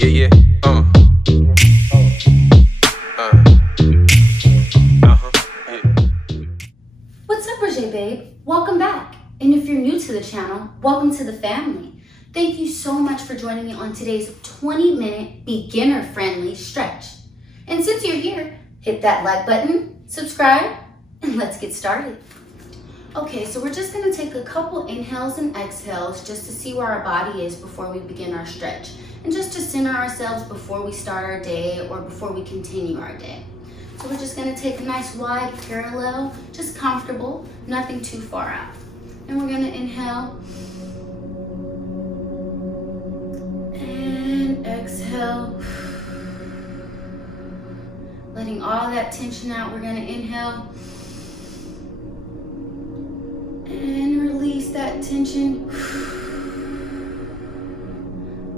Yeah, yeah. What's up, Roger babe? Welcome back. And if you're new to the channel, welcome to the family. Thank you so much for joining me on today's 20-minute beginner-friendly stretch. And since you're here, hit that like button, subscribe, and let's get started. Okay, so we're just gonna take a couple inhales and exhales just to see where our body is before we begin our stretch, and just to center ourselves before we start our day or before we continue our day. So we're just gonna take a nice wide parallel, just comfortable, nothing too far out. And we're gonna inhale and exhale. Letting all that tension out, we're gonna inhale and release that tension.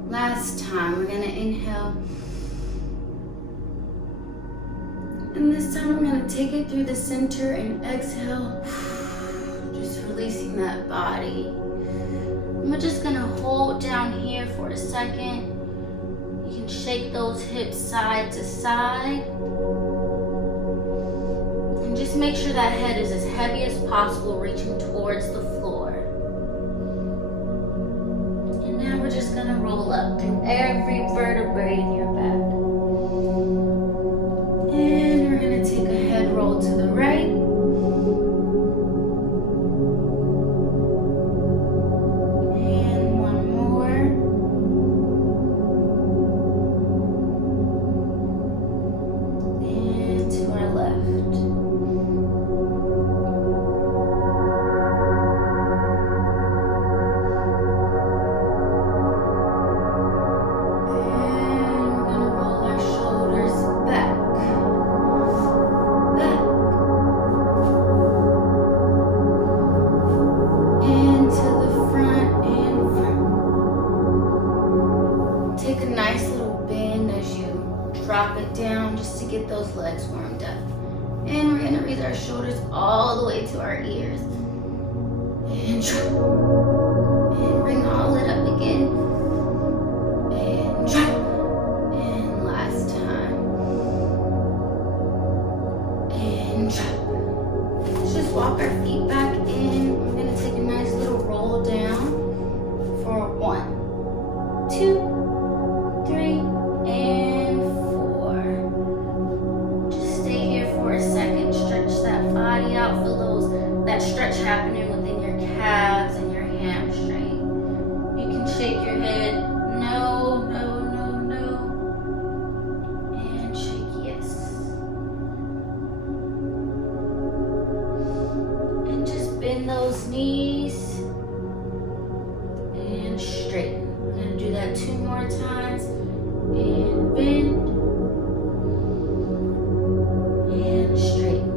Last time, we're gonna inhale. And this time we're gonna take it through the center and exhale. Just releasing that body. And we're just gonna hold down here for a second. You can shake those hips side to side. And just make sure that head is as heavy as possible, reaching towards the floor. And now we're just gonna roll up through every vertebrae in your back. And we're gonna take a head roll to the right. And one more. And to our left. Drop it down just to get those legs warmed up. And we're gonna raise our shoulders all the way to our ears. And drop. And bring all it up again. And drop. And last time. And drop. Let's just walk our feet back in. We're gonna take a nice little roll down for 1, 2, 3, and 4. Just stay here for a second. Stretch that body out. Feel that stretch happening within your calves and your hamstring. You can shake your head. No, no, no, no. And shake yes. And just bend those knees and straighten. We're going to do that 2 more times. And bend and straighten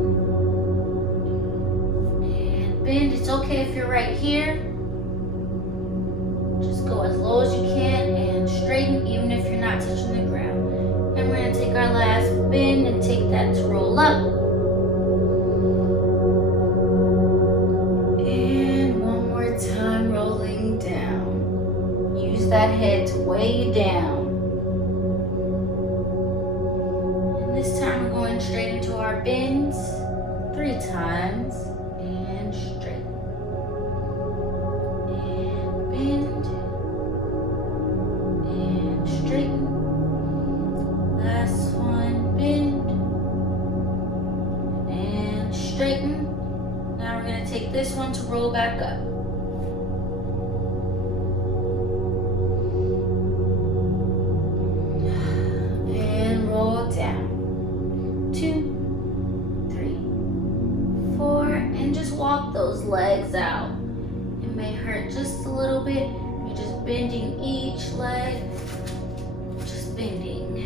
and bend. It's okay if you're right here. Just go as low as you can and straighten, even if you're not touching the ground. And we're going to take our last bend and take that to roll up. And one more time, rolling down. Use that head to weigh you down. This time we're going straight into our bends 3 times and straighten. And bend and straighten. Last one, bend and straighten. Now we're going to take this one to roll back up. And roll down. 2, 3, 4, and just walk those legs out. It may hurt just a little bit. You're just bending each leg, just bending.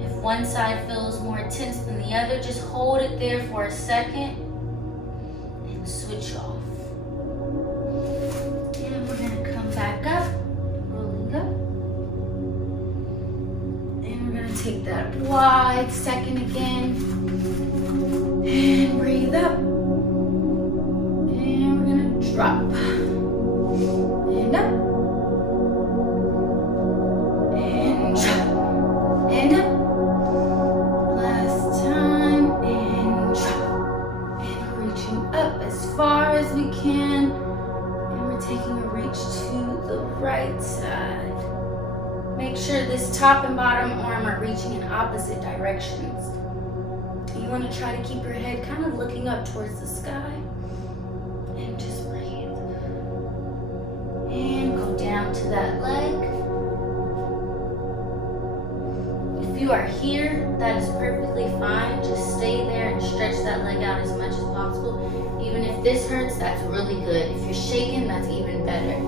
If one side feels more tense than the other, just hold it there for a second and switch off. And we're gonna come back up, rolling up. Take that wide second again. And breathe up. And we're gonna drop. And up. taking a reach to the right side. Make sure this top and bottom arm are reaching in opposite directions. You want to try to keep your head kind of looking up towards the sky. And just breathe. And go down to that leg. If you are here, that is perfectly fine. Just stay there and stretch that leg out as much as possible. Even if this hurts, that's really good. If you're shaking, that's even better. And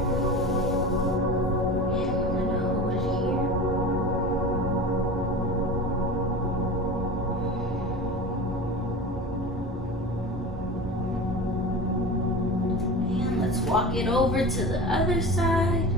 we're gonna hold it here. And let's walk it over to the other side.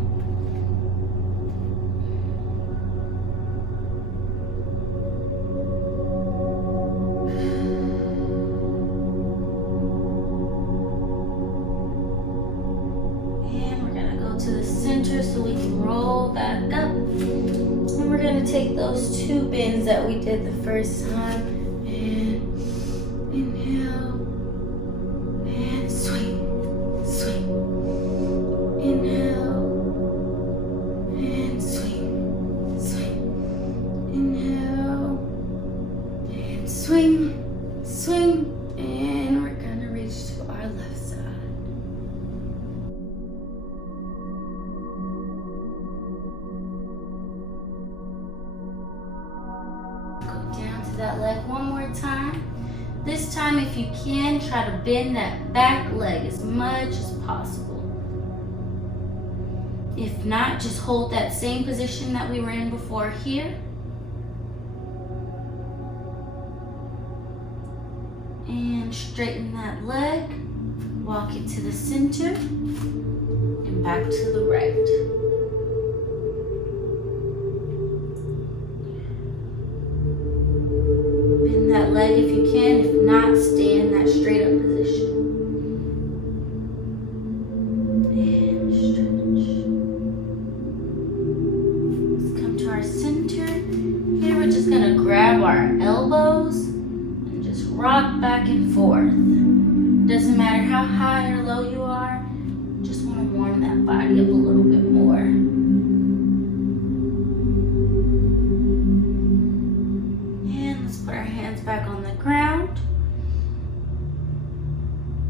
To the center so we can roll back up. And we're going to take those 2 bends that we did the first time and inhale and swing, swing. Inhale and swing, swing. Inhale and swing, swing. And we're going to reach to our left side. That leg one more time. This time, if you can, try to bend that back leg as much as possible. If not, just hold that same position that we were in before here. And straighten that leg. Walk it to the center and back to the right. That leg if you can. If not, stay in that straight up position. And stretch. Let's come to our center. Here we're just going to grab our elbows and just rock back and forth. Doesn't matter how high or low you are. Just want to warm that body up a little bit more. Put our hands back on the ground.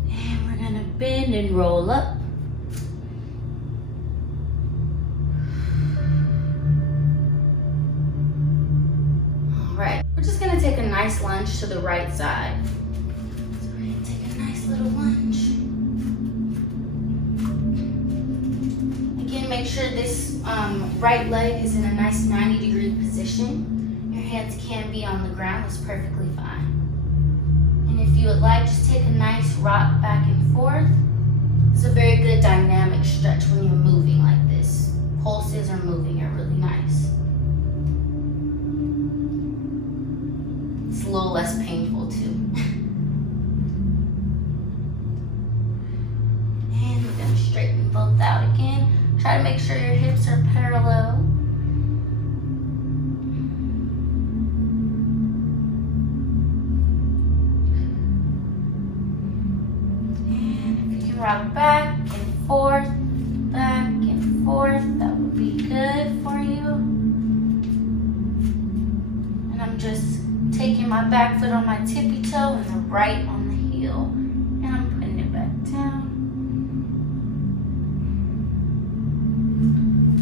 And we're going to bend and roll up. All right. We're just going to take a nice lunge to the right side. So we're going to take a nice little lunge. Again, make sure this right leg is in a nice 90-degree position. Hands can be on the ground, that's perfectly fine. And if you would like, just take a nice rock back and forth. It's a very good dynamic stretch when you're moving like this. Pulses are moving are really nice. It's a little less painful too. And we're going to straighten both out again. Try to make sure your hips are parallel. Rock back and forth, that would be good for you. And I'm just taking my back foot on my tippy toe and the right on the heel. And I'm putting it back down.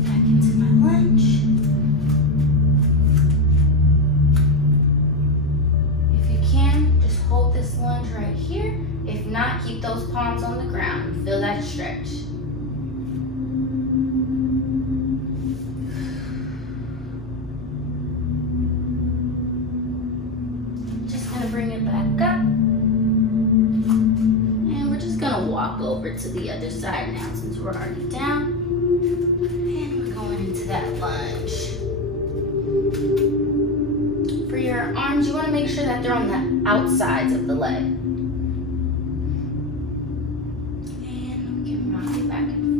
Back into my lunge. If you can, just hold this lunge right here. If not, keep those palms on the ground. Feel that stretch. Just going to bring it back up. And we're just going to walk over to the other side now since we're already down. And we're going into that lunge. For your arms, you want to make sure that they're on the outsides of the leg.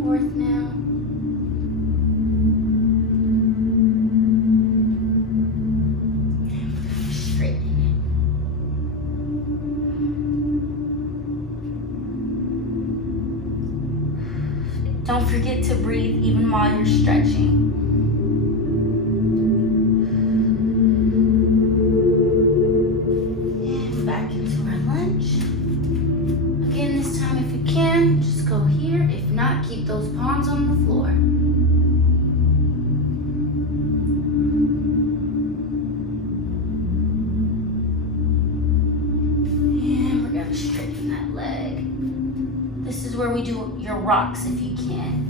Forth now. And we're going to straighten it. Don't forget to breathe even while you're stretching. And back into our lunge. Again, this time if you can, just go here. If not, keep those palms on the floor. And we're gonna straighten that leg. This is where we do your rocks if you can.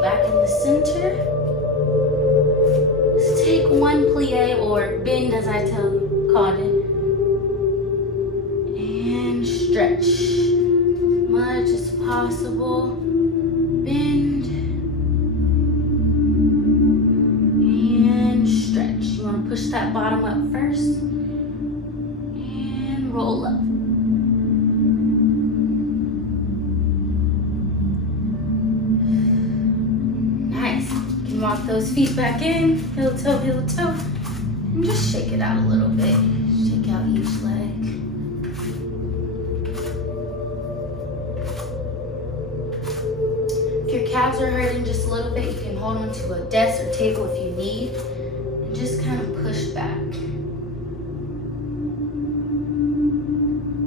Back in the center. Let's take one plie or bend as I called it. And stretch much as possible. Bend and stretch. You want to push that bottom up first and roll up. Walk those feet back in, heel toe, and just shake it out a little bit. Shake out each leg. If your calves are hurting just a little bit, you can hold on to a desk or table if you need, and just kind of push back.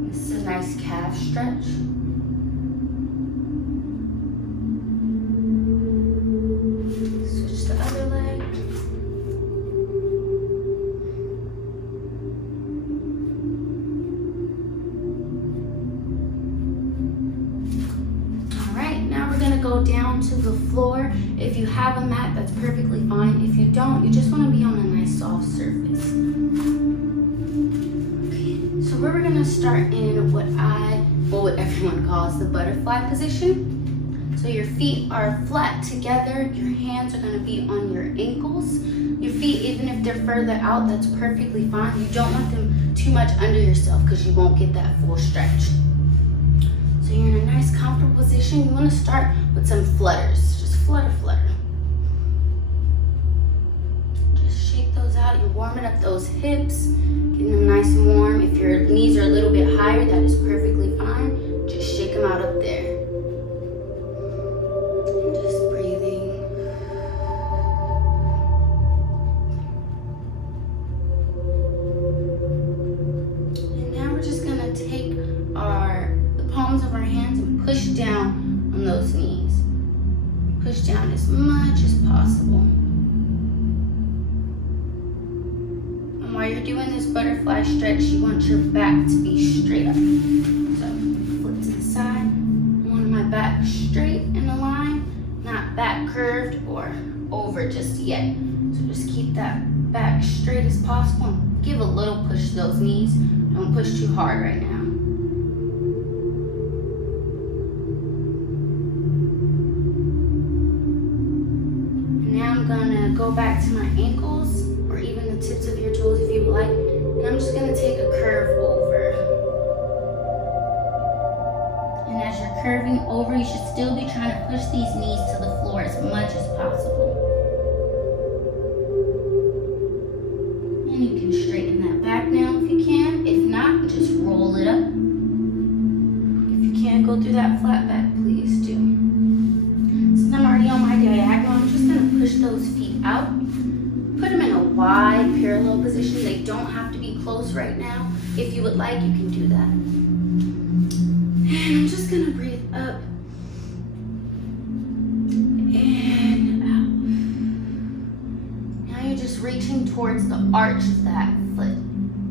This is a nice calf stretch. Go down to the floor. If you have a mat, that's perfectly fine. If you don't, you just want to be on a nice soft surface. Okay, so we're gonna start in what everyone calls the butterfly position. So your feet are flat together, your hands are gonna be on your ankles. Your feet, even if they're further out, that's perfectly fine. You don't want them too much under yourself because you won't get that full stretch. So you're in a nice comfortable position. You want to start with some flutters. Just flutter. Just shake those out. You're warming up those hips, getting them nice and warm. If your knees are a little bit higher, that is perfectly fine. Just shake them out up there. And just breathing. And now we're just gonna take the palms of our hands and push down on those knees. Push down as much as possible. And while you're doing this butterfly stretch, you want your back to be straight up. So flip to the side. I want my back straight in a line, not back curved or over just yet. So just keep that back straight as possible and give a little push to those knees. Don't push too hard right now. Go back to my ankles or even the tips of your toes if you would like, and I'm just going to take a curve over. And as you're curving over, you should still be trying to push these knees to the floor as much as possible. And you can straighten that back now if you can. If not, just roll it up. If you can't go through that flat back, please do. Since I'm already on my diagonal, I'm just going to push those feet out. Put them in a wide parallel position. They don't have to be close right now. If you would like, you can do that. And I'm just gonna breathe up and out. Now you're just reaching towards the arch of that foot,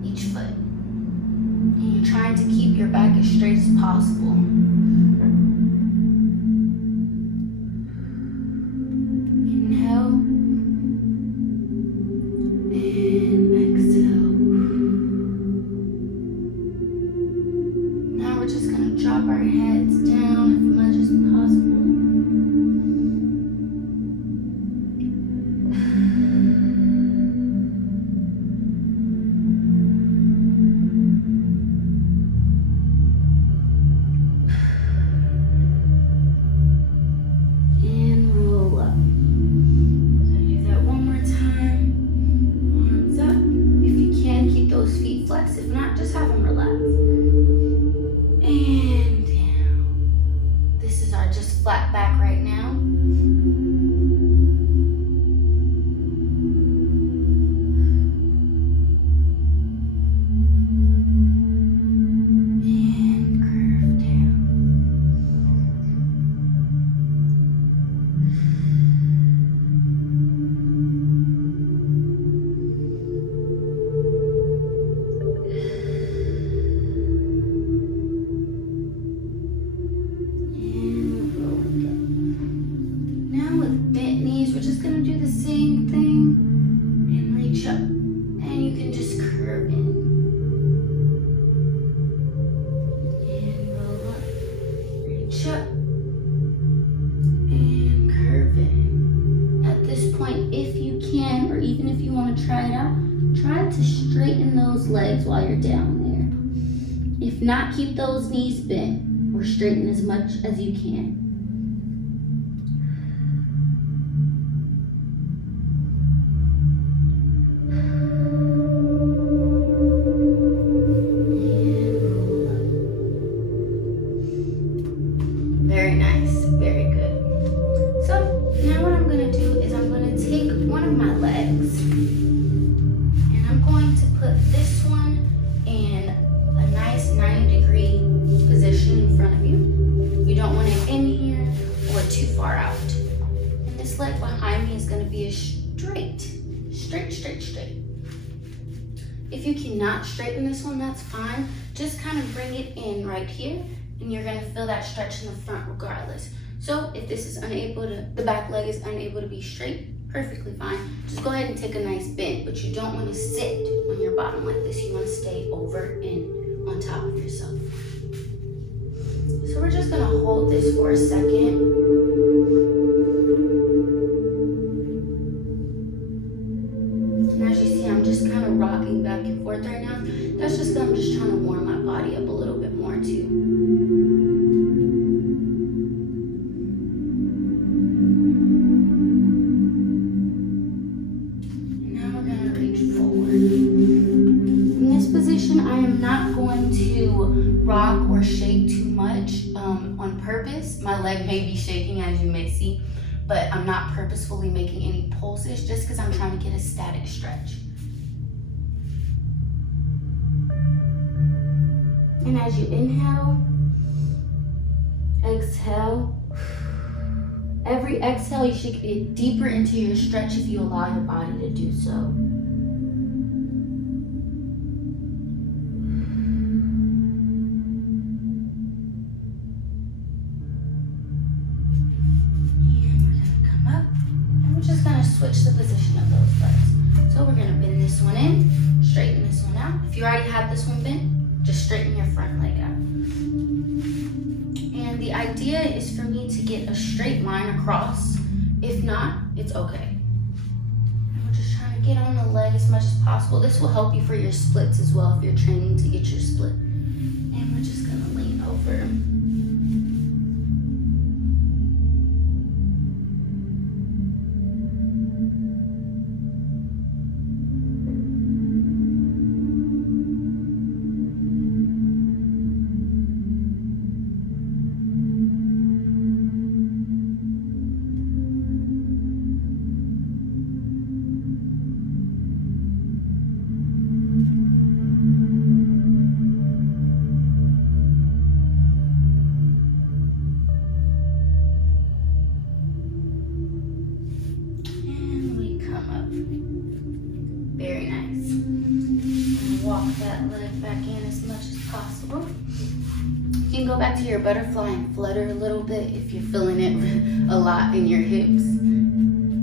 each foot. And you're trying to keep your back as straight as possible. side, just flat back right now. Legs while you're down there. If not, keep those knees bent or straighten as much as you can. Very nice, very good. So now what I'm going to do is I'm going to take one of my legs and I'm going to put this one in a nice 90-degree position in front of you. You don't want it in here or too far out. And this leg behind me is going to be a straight. If you cannot straighten this one, that's fine. Just kind of bring it in right here and you're going to feel that stretch in the front regardless. So if this is unable to, the back leg is unable to be straight, perfectly fine. Just go ahead and take a nice bend, but you don't want to sit on your bottom like this. You want to stay over and on top of yourself. So we're just going to hold this for a second. And as you see, I'm just kind of rocking back and forth right now. That's just because I'm just trying to warm my body up a little bit more too. Rock or shake too much on purpose. My leg may be shaking as you may see, but I'm not purposefully making any pulses just because I'm trying to get a static stretch. And as you inhale, exhale. Every exhale, you should get deeper into your stretch if you allow your body to do so. Switch the position of those legs. So we're going to bend this one in, straighten this one out. If you already have this one bent, just straighten your front leg out. And the idea is for me to get a straight line across. If not, it's okay. And we're just trying to get on the leg as much as possible. This will help you for your splits as well if you're training to get your split. And we're just going to lean over. That leg back in as much as possible. You can go back to your butterfly and flutter a little bit if you're feeling it a lot in your hips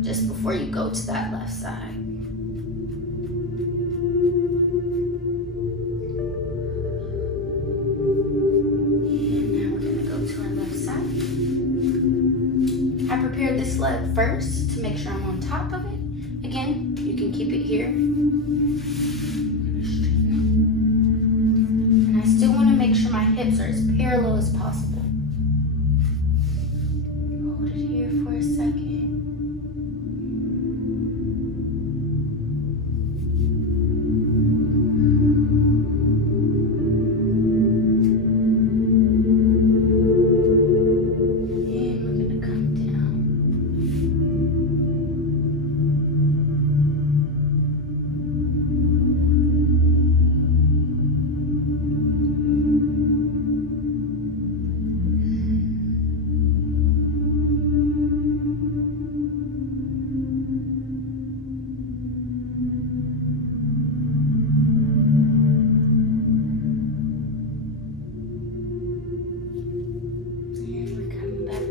just before you go to that left side. And now we're going to go to our left side. I prepared this leg first to make sure I'm on top of it. Again, you can keep it here. Make sure my hips are as parallel as possible. Hold it here for a second.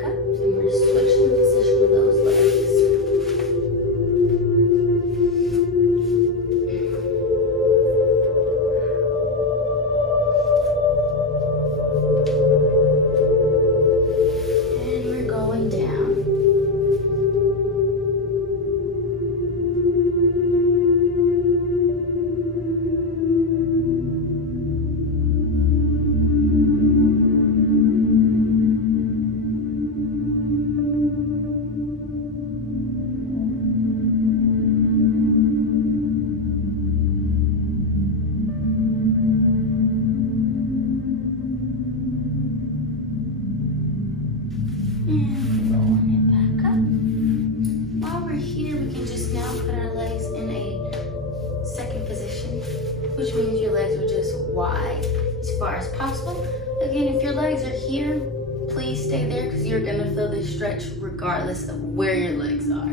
up and we're switching the position of those legs. And we're going down. And rolling it back up. While we're here, we can just now put our legs in a second position, which means your legs are just wide as far as possible. Again, if your legs are here, please stay there because you're gonna feel this stretch regardless of where your legs are.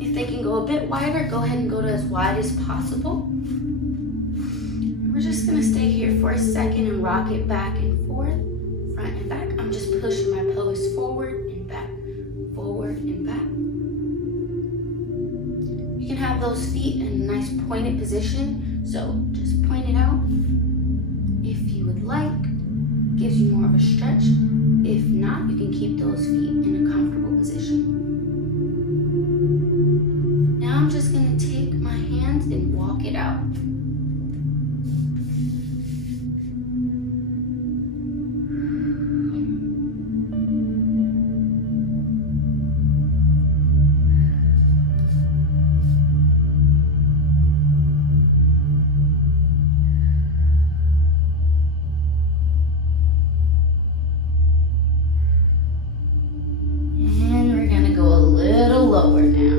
If they can go a bit wider, go ahead and go to as wide as possible. And we're just gonna stay here for a second and rock it back and forth, front and back. I'm just pushing my pelvis forward and back, forward and back. You can have those feet in a nice pointed position, so just point it out if you would like. Gives you more of a stretch. If not, you can keep those feet in a comfortable position. Now I'm just going to take my hands and walk it out. Lower now.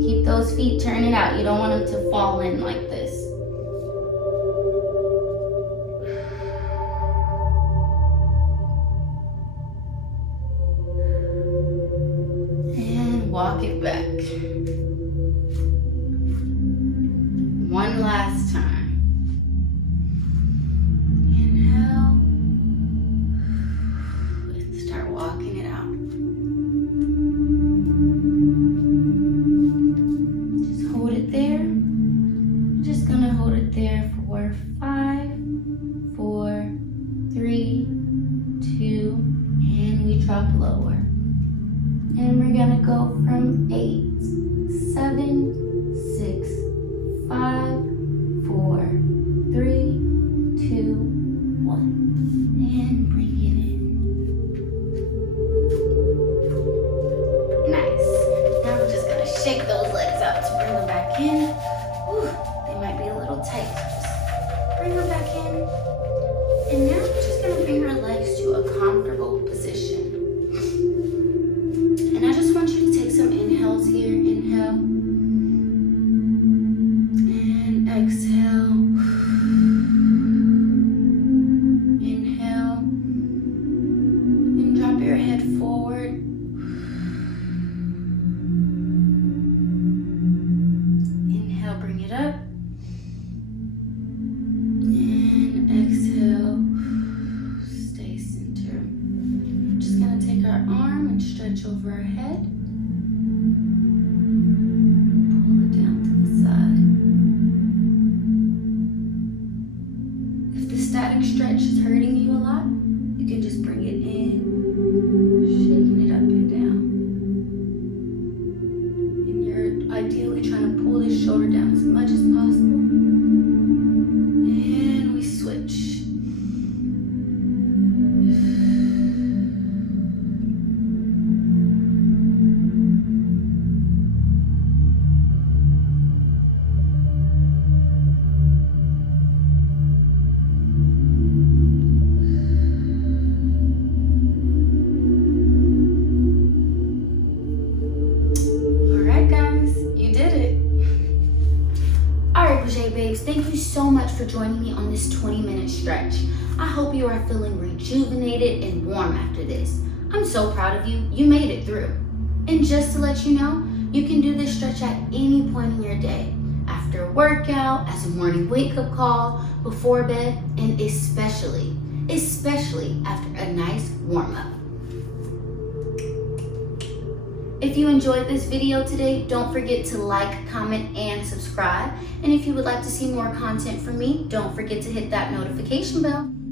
Keep those feet turning out. You don't want them to fall in like this. And walk it back. One last time. Inhale. And start walking it out. There for 5, 4, 3, 2, and we drop lower. And we're gonna go from 8, 7, 6, 5, 4, 3, 2, 1, and bring it in. Nice. Now we're just gonna shake those legs out to bring them back in. Whew. They might be a little tight. Just bring them back in. And now we're just going to bring our legs to a comfortable position. And I just want you to take some inhales here. Inhale. And exhale. Inhale. And drop your head forward. Inhale, bring it up. Stretch over our head. Pull it down to the side. If the static stretch is hurting you a lot, you can just bring it in, shaking it up and down. And you're ideally trying to pull this shoulder down as much as possible. And we switch. Thank you so much for joining me on this 20-minute stretch. I hope you are feeling rejuvenated and warm after this. I'm so proud of you. You made it through. And just to let you know, you can do this stretch at any point in your day. After a workout, as a morning wake-up call, before bed, and especially after a nice warm-up. If you enjoyed this video today, don't forget to like, comment, and subscribe. And if you would like to see more content from me, don't forget to hit that notification bell.